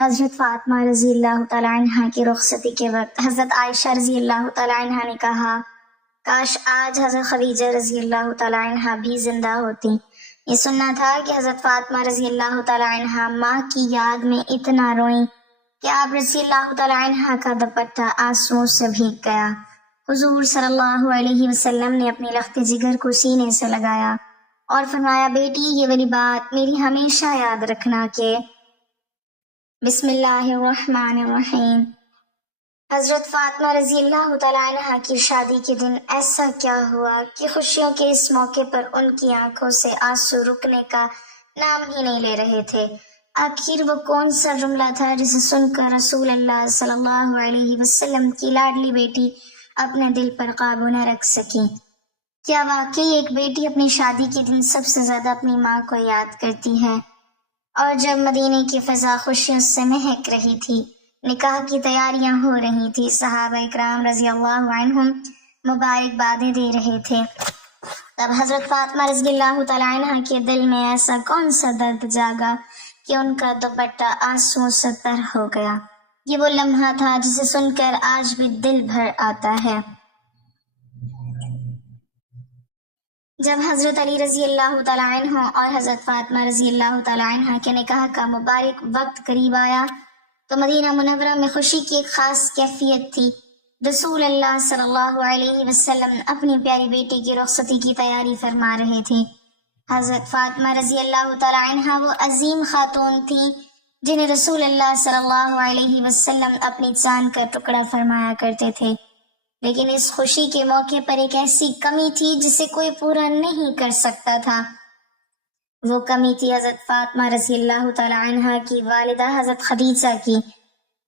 حضرت فاطمہ رضی اللہ تعالیٰ عنہ کی رخصتی کے وقت حضرت عائشہ رضی اللہ تعالیٰ عنہ نے کہا، کاش آج حضرت خدیجہ رضی اللہ تعالیٰ عنہ بھی زندہ ہوتی۔ یہ سننا تھا کہ حضرت فاطمہ رضی اللہ تعالیٰ عنہ ماں کی یاد میں اتنا روئیں کہ آپ رضی اللہ تعالیٰ عنہ کا دوپٹہ آنسوؤں سے بھیگ گیا۔ حضور صلی اللہ علیہ وسلم نے اپنے لخت جگر کو سینے سے لگایا اور فرمایا، بیٹی یہ والی بات میری ہمیشہ یاد رکھنا کہ بسم اللہ الرحمن الرحیم۔ حضرت فاطمہ رضی اللہ تعالیٰ عنہ کی شادی کے دن ایسا کیا ہوا کہ خوشیوں کے اس موقع پر ان کی آنکھوں سے آنسو رکنے کا نام ہی نہیں لے رہے تھے۔ آخر وہ کون سا جملہ تھا جسے سن کر رسول اللہ صلی اللہ علیہ وسلم کی لاڈلی بیٹی اپنے دل پر قابو نہ رکھ سکی؟ کیا واقعی ایک بیٹی اپنی شادی کے دن سب سے زیادہ اپنی ماں کو یاد کرتی ہے؟ اور جب مدینے کی فضا خوشیوں سے مہک رہی تھی، نکاح کی تیاریاں ہو رہی تھی، صحابہ اکرام رضی اللہ عنہم مبارکبادیں دے رہے تھے، تب حضرت فاطمہ رضی اللہ تعالیٰ عنہ کے دل میں ایسا کون سا درد جاگا کہ ان کا دوپٹہ آنسوؤں سے تر ہو گیا۔ یہ وہ لمحہ تھا جسے سن کر آج بھی دل بھر آتا ہے۔ جب حضرت علی رضی اللہ تعالیٰ عنہ اور حضرت فاطمہ رضی اللہ تعالیٰ عنہ کے نکاح کا مبارک وقت قریب آیا تو مدینہ منورہ میں خوشی کی ایک خاص کیفیت تھی۔ رسول اللہ صلی اللہ علیہ وسلم اپنی پیاری بیٹی کی رخصتی کی تیاری فرما رہے تھے۔ حضرت فاطمہ رضی اللہ تعالیٰ عنہ وہ عظیم خاتون تھیں جنہیں رسول اللہ صلی اللہ علیہ وسلم اپنی جان کا ٹکڑا فرمایا کرتے تھے، لیکن اس خوشی کے موقع پر ایک ایسی کمی تھی جسے کوئی پورا نہیں کر سکتا تھا۔ وہ کمی تھی حضرت فاطمہ رضی اللہ تعالیٰ عنہ کی والدہ حضرت خدیجہ کی،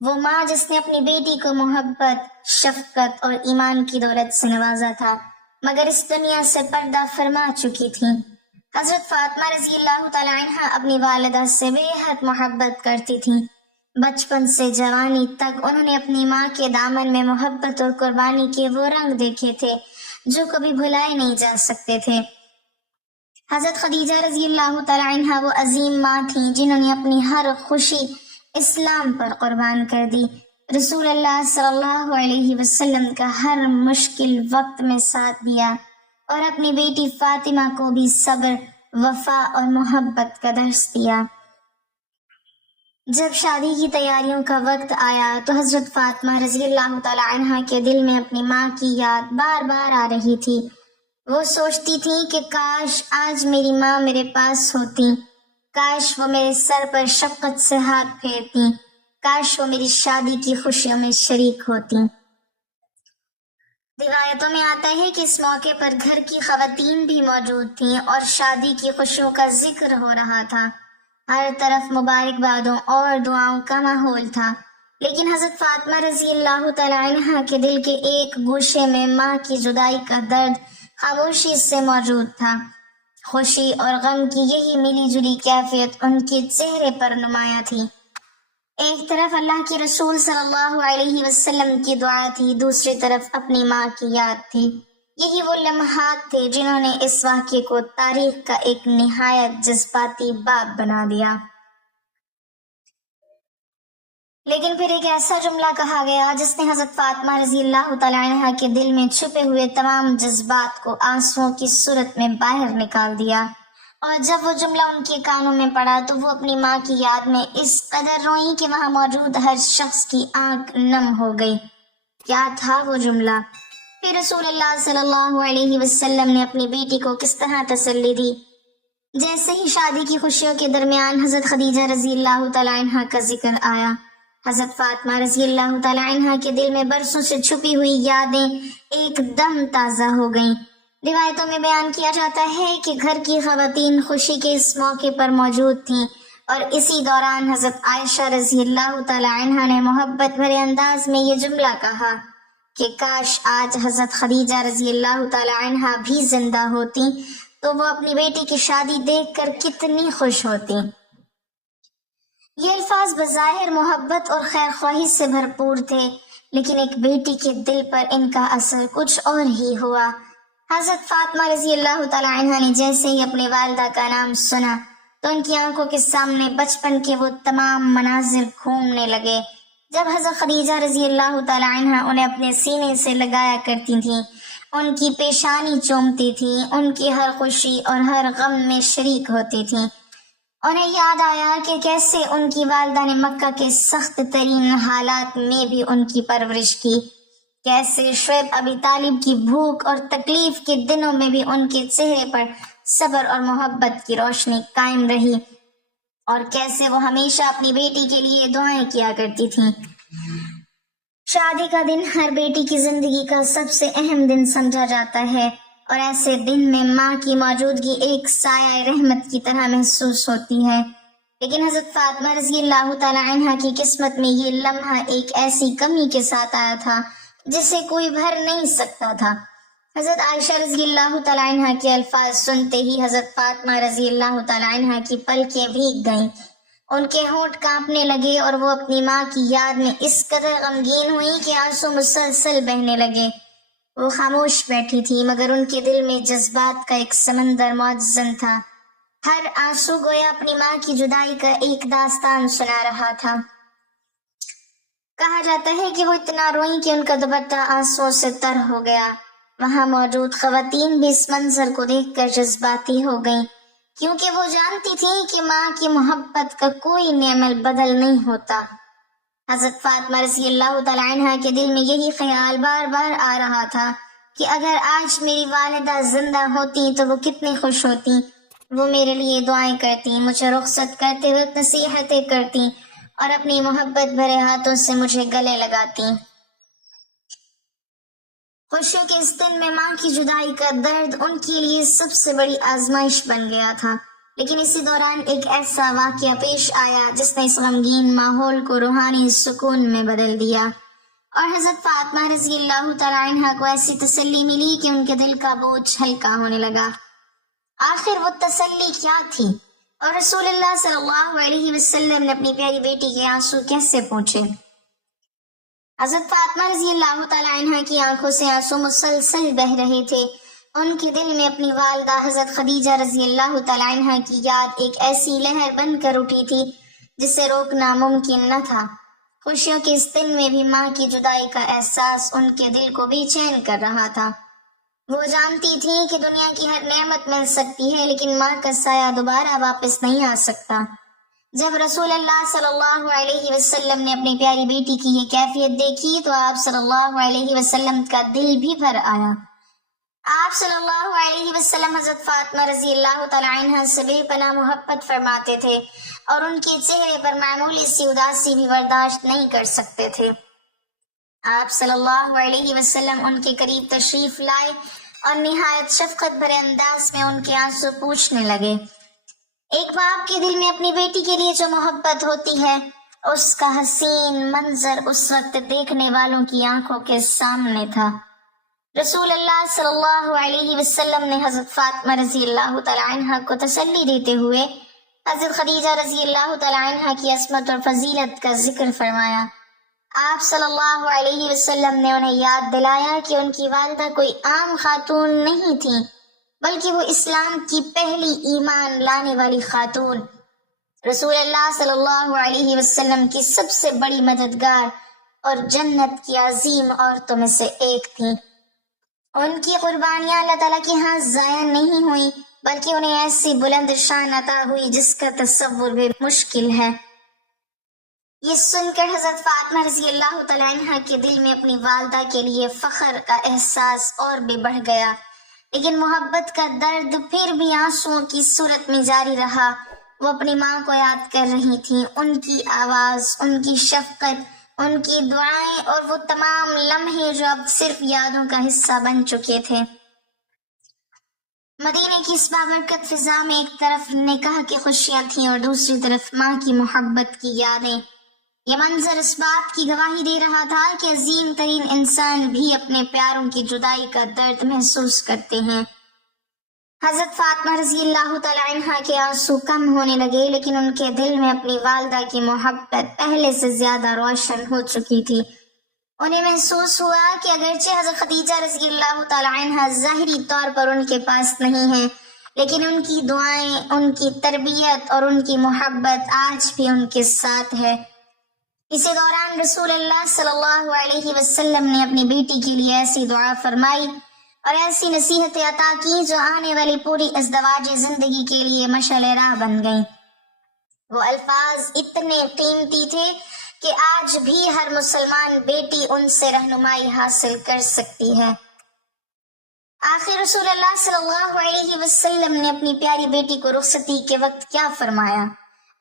وہ ماں جس نے اپنی بیٹی کو محبت، شفقت اور ایمان کی دولت سے نوازا تھا، مگر اس دنیا سے پردہ فرما چکی تھی۔ حضرت فاطمہ رضی اللہ تعالیٰ عنہ اپنی والدہ سے بے حد محبت کرتی تھیں۔ بچپن سے جوانی تک انہوں نے اپنی ماں کے دامن میں محبت اور قربانی کے وہ رنگ دیکھے تھے جو کبھی بھلائے نہیں جا سکتے تھے۔ حضرت خدیجہ رضی اللہ تعالیٰ عنہ وہ عظیم ماں تھیں جنہوں نے اپنی ہر خوشی اسلام پر قربان کر دی، رسول اللہ صلی اللہ علیہ وسلم کا ہر مشکل وقت میں ساتھ دیا اور اپنی بیٹی فاطمہ کو بھی صبر، وفا اور محبت کا درس دیا۔ جب شادی کی تیاریوں کا وقت آیا تو حضرت فاطمہ رضی اللہ تعالیٰ عنہ کے دل میں اپنی ماں کی یاد بار بار آ رہی تھی۔ وہ سوچتی تھی کہ کاش آج میری ماں میرے پاس ہوتی، کاش وہ میرے سر پر شفقت سے ہاتھ پھیرتی، کاش وہ میری شادی کی خوشیوں میں شریک ہوتی۔ روایتوں میں آتا ہے کہ اس موقع پر گھر کی خواتین بھی موجود تھیں اور شادی کی خوشیوں کا ذکر ہو رہا تھا۔ ہر طرف مبارکبادوں اور دعاؤں کا ماحول تھا، لیکن حضرت فاطمہ رضی اللہ تعالیٰ عنہ کے دل کے ایک گوشے میں ماں کی جدائی کا درد خاموشی سے موجود تھا۔ خوشی اور غم کی یہی ملی جلی کیفیت ان کے چہرے پر نمایاں تھی۔ ایک طرف اللہ کے رسول صلی اللہ علیہ وسلم کی دعا تھی، دوسری طرف اپنی ماں کی یاد تھی۔ یہی وہ لمحات تھے جنہوں نے اس واقعے کو تاریخ کا ایک نہایت جذباتی باب بنا دیا۔ لیکن پھر ایک ایسا جملہ کہا گیا جس نے حضرت فاطمہ رضی اللہ تعالیٰ عنہ کے دل میں چھپے ہوئے تمام جذبات کو آنسوؤں کی صورت میں باہر نکال دیا، اور جب وہ جملہ ان کے کانوں میں پڑا تو وہ اپنی ماں کی یاد میں اس قدر روئیں کہ وہاں موجود ہر شخص کی آنکھ نم ہو گئی۔ کیا تھا وہ جملہ؟ پھر رسول اللہ صلی اللہ علیہ وسلم نے اپنی بیٹی کو کس طرح تسلی دی۔ جیسے ہی شادی کی خوشیوں کے درمیان حضرت خدیجہ رضی اللہ تعالیٰ عنہ کا ذکر آیا، حضرت فاطمہ رضی اللہ تعالیٰ عنہ کے دل میں برسوں سے چھپی ہوئی یادیں ایک دم تازہ ہو گئیں۔ روایتوں میں بیان کیا جاتا ہے کہ گھر کی خواتین خوشی کے اس موقع پر موجود تھیں، اور اسی دوران حضرت عائشہ رضی اللہ تعالیٰ عنہ نے محبت بھرے انداز میں یہ جملہ کہا کہ کاش آج حضرت خدیجہ رضی اللہ تعالیٰ عنہ بھی زندہ ہوتی تو وہ اپنی بیٹی کی شادی دیکھ کر کتنی خوش ہوتی۔ یہ الفاظ بظاہر محبت اور خیر خواہی سے بھرپور تھے، لیکن ایک بیٹی کے دل پر ان کا اثر کچھ اور ہی ہوا۔ حضرت فاطمہ رضی اللہ تعالیٰ عنہ نے جیسے ہی اپنی والدہ کا نام سنا تو ان کی آنکھوں کے سامنے بچپن کے وہ تمام مناظر گھومنے لگے جب حضرت خدیجہ رضی اللہ تعالی عنہ انہیں اپنے سینے سے لگایا کرتی تھیں، ان کی پیشانی چومتی تھیں، ان کی ہر خوشی اور ہر غم میں شریک ہوتی تھیں۔ انہیں یاد آیا کہ کیسے ان کی والدہ نے مکہ کے سخت ترین حالات میں بھی ان کی پرورش کی، کیسے شعیب ابی طالب کی بھوک اور تکلیف کے دنوں میں بھی ان کے چہرے پر صبر اور محبت کی روشنی قائم رہی، اور کیسے وہ ہمیشہ اپنی بیٹی کے لیے دعائیں کیا کرتی تھیں۔ شادی کا دن ہر بیٹی کی زندگی کا سب سے اہم دن سمجھا جاتا ہے، اور ایسے دن میں ماں کی موجودگی ایک سایہ رحمت کی طرح محسوس ہوتی ہے۔ لیکن حضرت فاطمہ رضی اللہ تعالی عنہ کی قسمت میں یہ لمحہ ایک ایسی کمی کے ساتھ آیا تھا جسے کوئی بھر نہیں سکتا تھا۔ حضرت عائشہ رضی اللہ تعالی عنہ کے الفاظ سنتے ہی حضرت فاطمہ رضی اللہ تعالی عنہ کی پلکیں بھیگ گئیں، ان کے ہونٹ کانپنے لگے اور وہ اپنی ماں کی یاد میں اس قدر غمگین ہوئی کہ آنسو مسلسل بہنے لگے۔ وہ خاموش بیٹھی تھی مگر ان کے دل میں جذبات کا ایک سمندر موجزن تھا، ہر آنسو گویا اپنی ماں کی جدائی کا ایک داستان سنا رہا تھا۔ کہا جاتا ہے کہ وہ اتنا روئیں کہ ان کا دوپٹہ آنسوؤں سے تر ہو گیا۔ وہاں موجود خواتین بھی اس منظر کو دیکھ کر جذباتی ہو گئیں، کیونکہ وہ جانتی تھیں کہ ماں کی محبت کا کوئی نعم البدل نہیں ہوتا۔ حضرت فاطمہ رضی اللہ تعالی عنہ کے دل میں یہی خیال بار بار آ رہا تھا کہ اگر آج میری والدہ زندہ ہوتی تو وہ کتنی خوش ہوتی، وہ میرے لیے دعائیں کرتی، مجھے رخصت کرتے وقت نصیحتیں کرتی اور اپنی محبت بھرے ہاتھوں سے مجھے گلے لگاتی۔ خوشیوں کے اس دن میں ماں کی جدائی کا درد ان کے لیے سب سے بڑی آزمائش بن گیا تھا، لیکن اسی دوران ایک ایسا واقعہ پیش آیا جس نے اس غمگین ماحول کو روحانی سکون میں بدل دیا، اور حضرت فاطمہ رضی اللہ تعالی عنہ کو ایسی تسلی ملی کہ ان کے دل کا بوجھ ہلکا ہونے لگا۔ آخر وہ تسلی کیا تھی، اور رسول اللہ صلی اللہ علیہ وسلم نے اپنی پیاری بیٹی کے آنسو کیسے پوچھے؟ حضرت فاطمہ رضی اللہ تعالی عنہ کی آنکھوں سے آنسو مسلسل بہہ رہے تھے۔ ان کے دل میں اپنی والدہ حضرت خدیجہ رضی اللہ تعالی عنہ کی یاد ایک ایسی لہر بن کر اٹھی تھی جسے روکنا ممکن نہ تھا۔ خوشیوں کے اس دن میں بھی ماں کی جدائی کا احساس ان کے دل کو بے چین کر رہا تھا۔ وہ جانتی تھی کہ دنیا کی ہر نعمت مل سکتی ہے لیکن ماں کا سایہ دوبارہ واپس نہیں آ سکتا۔ جب رسول اللہ صلی اللہ علیہ وسلم نے اپنی پیاری بیٹی کی یہ کیفیت دیکھی تو آپ صلی اللہ علیہ وسلم کا دل بھی بھر آیا۔ آپ صلی اللہ علیہ وسلم حضرت فاطمہ رضی اللہ تعالی عنہ سے بے پناہ محبت فرماتے تھے اور ان کے چہرے پر معمولی سی اداسی بھی برداشت نہیں کر سکتے تھے۔ آپ صلی اللہ علیہ وسلم ان کے قریب تشریف لائے اور نہایت شفقت بھرے انداز میں ان کے آنسو پوچھنے لگے۔ ایک باپ کے دل میں اپنی بیٹی کے لیے جو محبت ہوتی ہے اس کا حسین منظر اس وقت دیکھنے والوں کی آنکھوں کے سامنے تھا۔ رسول اللہ صلی اللہ علیہ وسلم نے حضرت فاطمہ رضی اللہ تعالی عنہ کو تسلی دیتے ہوئے حضرت خدیجہ رضی اللہ تعالی عنہ کی عصمت اور فضیلت کا ذکر فرمایا۔ آپ صلی اللہ علیہ وسلم نے انہیں یاد دلایا کہ ان کی والدہ کوئی عام خاتون نہیں تھی بلکہ وہ اسلام کی پہلی ایمان لانے والی خاتون، رسول اللہ صلی اللہ علیہ وسلم کی سب سے بڑی مددگار اور جنت کی عظیم عورتوں میں سے ایک تھیں۔ ان کی قربانیاں اللہ تعالیٰ کے ہاں ضائع نہیں ہوئیں بلکہ انہیں ایسی بلند شان عطا ہوئی جس کا تصور بھی مشکل ہے۔ یہ سن کر حضرت فاطمہ رضی اللہ تعالی عنہ کے دل میں اپنی والدہ کے لیے فخر کا احساس اور بھی بڑھ گیا، لیکن محبت کا درد پھر بھی آنسوؤں کی صورت میں جاری رہا۔ وہ اپنی ماں کو یاد کر رہی تھیں، ان کی آواز، ان کی شفقت، ان کی دعائیں اور وہ تمام لمحے جو اب صرف یادوں کا حصہ بن چکے تھے۔ مدینے کی اس بابرکت فضا میں ایک طرف نکاح کی خوشیاں تھیں اور دوسری طرف ماں کی محبت کی یادیں۔ یہ منظر اس بات کی گواہی دے رہا تھا کہ عظیم ترین انسان بھی اپنے پیاروں کی جدائی کا درد محسوس کرتے ہیں۔ حضرت فاطمہ رضی اللہ تعالی عنہ کے آنسو کم ہونے لگے لیکن ان کے دل میں اپنی والدہ کی محبت پہلے سے زیادہ روشن ہو چکی تھی۔ انہیں محسوس ہوا کہ اگرچہ حضرت خدیجہ رضی اللہ تعالی عنہ ظاہری طور پر ان کے پاس نہیں ہیں لیکن ان کی دعائیں، ان کی تربیت اور ان کی محبت آج بھی ان کے ساتھ ہے۔ اسی دوران رسول اللہ صلی اللہ علیہ وسلم نے اپنی بیٹی کے لیے ایسی دعا فرمائی اور ایسی نصیحتیں عطا کی جو آنے والی پوری ازدواج زندگی کے لیے مشعل راہ بن گئیں۔ وہ الفاظ اتنے قیمتی تھے کہ آج بھی ہر مسلمان بیٹی ان سے رہنمائی حاصل کر سکتی ہے۔ آخر رسول اللہ صلی اللہ علیہ وسلم نے اپنی پیاری بیٹی کو رخصتی کے وقت کیا فرمایا،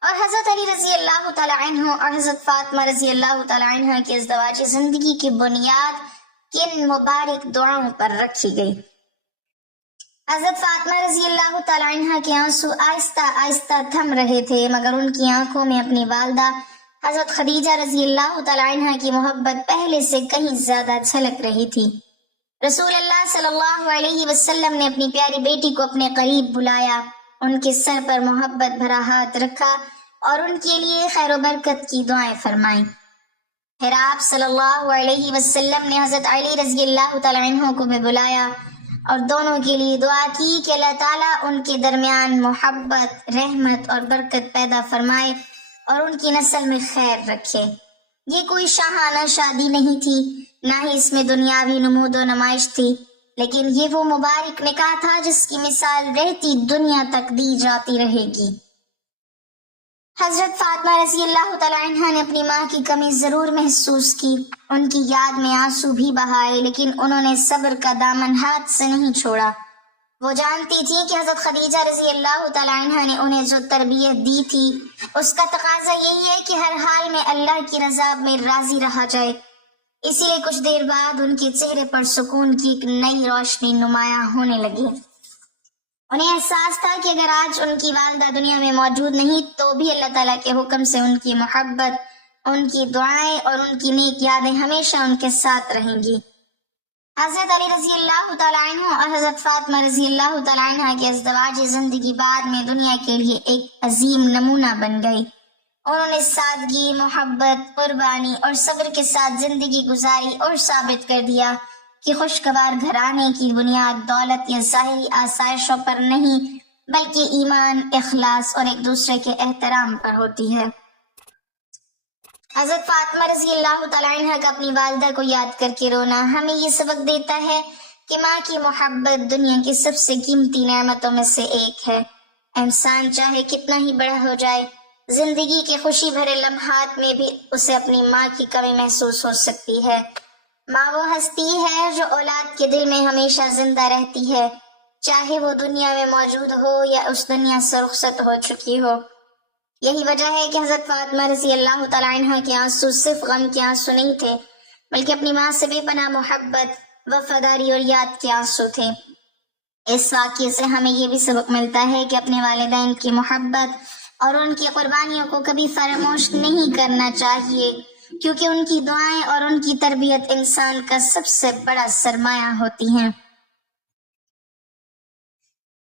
اور حضرت علی رضی اللہ تعالی عنہ اور حضرت فاطمہ رضی اللہ تعالی عنہ کے ازدواج زندگی کی بنیاد کن مبارک دعاؤں پر رکھی گئی۔ حضرت فاطمہ رضی اللہ تعالی عنہ کے آنسو آہستہ آہستہ تھم رہے تھے، مگر ان کی آنکھوں میں اپنی والدہ حضرت خدیجہ رضی اللہ تعالی عنہ کی محبت پہلے سے کہیں زیادہ چھلک رہی تھی۔ رسول اللہ صلی اللہ علیہ وسلم نے اپنی پیاری بیٹی کو اپنے قریب بلایا، ان کے سر پر محبت بھرا ہاتھ رکھا اور ان کے لیے خیر و برکت کی دعائیں فرمائیں۔ پھر آپ صلی اللہ علیہ وسلم نے حضرت علی رضی اللہ تعالی عنہ کو بھی بلایا اور دونوں کے لیے دعا کی کہ اللہ تعالیٰ ان کے درمیان محبت، رحمت اور برکت پیدا فرمائے اور ان کی نسل میں خیر رکھے۔ یہ کوئی شاہانہ شادی نہیں تھی، نہ ہی اس میں دنیاوی نمود و نمائش تھی، لیکن یہ وہ مبارک نکاح تھا جس کی مثال رہتی دنیا تک دی جاتی رہے گی۔ حضرت فاطمہ رضی اللہ تعالی عنہ نے اپنی ماں کی کمی ضرور محسوس کی، ان کی یاد میں آنسو بھی بہائے، لیکن انہوں نے صبر کا دامن ہاتھ سے نہیں چھوڑا۔ وہ جانتی تھی کہ حضرت خدیجہ رضی اللہ تعالی عنہ نے انہیں جو تربیت دی تھی اس کا تقاضا یہی ہے کہ ہر حال میں اللہ کی رضا میں راضی رہا جائے۔ اسی لیے کچھ دیر بعد ان کے چہرے پر سکون کی ایک نئی روشنی نمایاں ہونے لگی۔ انہیں احساس تھا کہ اگر آج ان کی والدہ دنیا میں موجود نہیں تو بھی اللہ تعالیٰ کے حکم سے ان کی محبت، ان کی دعائیں اور ان کی نیک یادیں ہمیشہ ان کے ساتھ رہیں گی۔ حضرت علی رضی اللہ تعالیٰ عنہ اور حضرت فاطمہ رضی اللہ تعالیٰ عنہ کے ازدواج زندگی بعد میں دنیا کے لیے ایک عظیم نمونہ بن گئی۔ انہوں نے سادگی، محبت، قربانی اور صبر کے ساتھ زندگی گزاری اور ثابت کر دیا کہ خوشگوار گھرانے کی بنیاد دولت یا ظاہری آسائشوں پر نہیں بلکہ ایمان، اخلاص اور ایک دوسرے کے احترام پر ہوتی ہے۔ حضرت فاطمہ رضی اللہ تعالیٰ عنہ کا اپنی والدہ کو یاد کر کے رونا ہمیں یہ سبق دیتا ہے کہ ماں کی محبت دنیا کی سب سے قیمتی نعمتوں میں سے ایک ہے۔ انسان چاہے کتنا ہی بڑا ہو جائے، زندگی کے خوشی بھرے لمحات میں بھی اسے اپنی ماں کی کمی محسوس ہو سکتی ہے۔ ماں وہ ہستی ہے جو اولاد کے دل میں ہمیشہ زندہ رہتی ہے، چاہے وہ دنیا میں موجود ہو یا اس دنیا سے رخصت ہو چکی ہو۔ یہی وجہ ہے کہ حضرت فاطمہ رضی اللہ تعالیٰ عنہ کے آنسو صرف غم کے آنسو نہیں تھے، بلکہ اپنی ماں سے بے پناہ محبت، وفاداری اور یاد کے آنسو تھے۔ اس واقعے سے ہمیں یہ بھی سبق ملتا ہے کہ اپنے والدین کی محبت اور ان کی قربانیوں کو کبھی فراموش نہیں کرنا چاہیے، کیونکہ ان کی دعائیں اور ان کی تربیت انسان کا سب سے بڑا سرمایہ ہوتی ہیں۔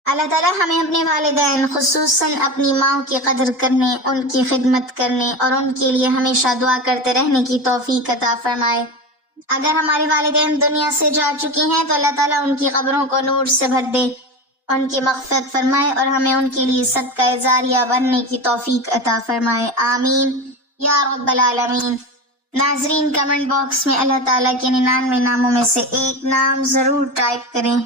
اللہ تعالیٰ ہمیں اپنے والدین، خصوصاً اپنی ماں کی قدر کرنے، ان کی خدمت کرنے اور ان کے لیے ہمیشہ دعا کرتے رہنے کی توفیق عطا فرمائے۔ اگر ہمارے والدین دنیا سے جا چکے ہیں تو اللہ تعالیٰ ان کی قبروں کو نور سے بھر دے، ان کی مغفرت فرمائے اور ہمیں ان کے لیے صدقہ جاریہ بننے کی توفیق عطا فرمائے، آمین یا رب العالمین۔ ناظرین، کمنٹ باکس میں اللہ تعالیٰ کے 99 ناموں میں سے ایک نام ضرور ٹائپ کریں۔